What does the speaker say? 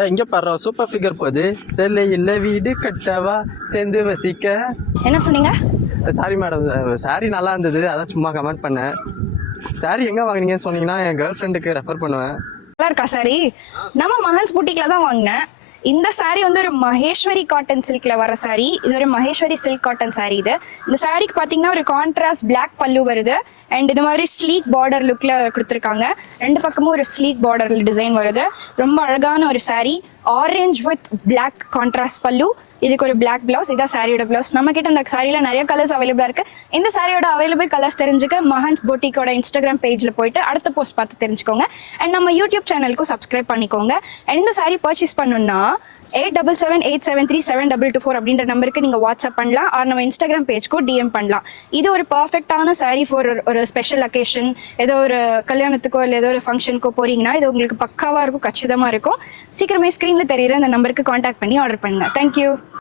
இங்க பாரு super figure போகுது. செல்ல இல்ல வீடு கட்டவா சேர்ந்து வசிக்க. என்ன சொன்னீங்க? சாரி மேடம், சாரி நல்லா இருந்தது, அதான் சும்மா கமெண்ட் பண்ணேன். சாரி எங்க வாங்குனீங்கன்னு சொன்னீங்கன்னா என் கேர்ள் ஃப்ரெண்டுக்கு ரெஃபர் பண்ணுவேன். நல்லா இருக்கா சாரி? நம்ம மஹன்ஸ் பூட்டிக்ல தான் வாங்கினேன். இந்த சாரி வந்து ஒரு மகேஸ்வரி காட்டன் சில்க்ல வர சாரி. இது ஒரு மகேஸ்வரி சில்க் காட்டன் சாரி. இந்த சாரிக்கு பாத்தீங்கன்னா ஒரு கான்ட்ராஸ்ட் பிளாக் பல்லு வருது. அண்ட் இது மாதிரி ஸ்லீக் பார்டர் லுக்ல கொடுத்துருக்காங்க. ரெண்டு பக்கமும் ஒரு ஸ்லீக் பார்டர் டிசைன் வருது. ரொம்ப அழகான ஒரு sari. Orange with black contrast பல்லு. இதுக்கு ஒரு பிளாக் பிளவுஸ். இதான் சாரியோட பிளவுஸ். நம்ம கிட்ட இந்த சாரியில நிறைய கலர்ஸ் அவைலபிளா இருக்கு. இந்த சாரியோட அவைலபிள் கலர்ஸ் தெரிஞ்சுக்க மஹன்ஸ் பொட்டிக்கோட இன்ஸ்டாகிராம் பேஜ்ல போயிட்டு அடுத்த போஸ்ட் பார்த்து தெரிஞ்சுக்கோங்க. அண்ட் நம்ம யூடியூப் சேனலுக்கும் சப்ஸ்கிரைப் பண்ணிக்கோங்க. அண்ட் இந்த சாரி பர்ச்சேஸ் பண்ணணும்னா 8778737224 அப்படின்ற நம்பருக்கு நீங்க வாட்ஸ்அப் பண்ணலாம். ஆர் நம்ம இன்ஸ்டாகிராம் பேஜ்க்கும் டிஎம் பண்ணலாம். இது ஒரு பர்ஃபெக்டான சாரி ஃபார் ஒரு ஸ்பெஷல் அக்கேஷன். ஏதோ ஒரு கல்யாணத்துக்கோ இல்லை ஏதோ ஒரு ஃபங்க்ஷனுக்கோ போறீங்கன்னா இது உங்களுக்கு பக்காவா இருக்கும், கச்சிதமா இருக்கும். சீக்கிரமே ஸ்கிரீன்ல தெரியுற இந்த நம்பருக்கு கான்டாக்ட் பண்ணி ஆர்டர் பண்ணுங்க. தேங்க்யூ.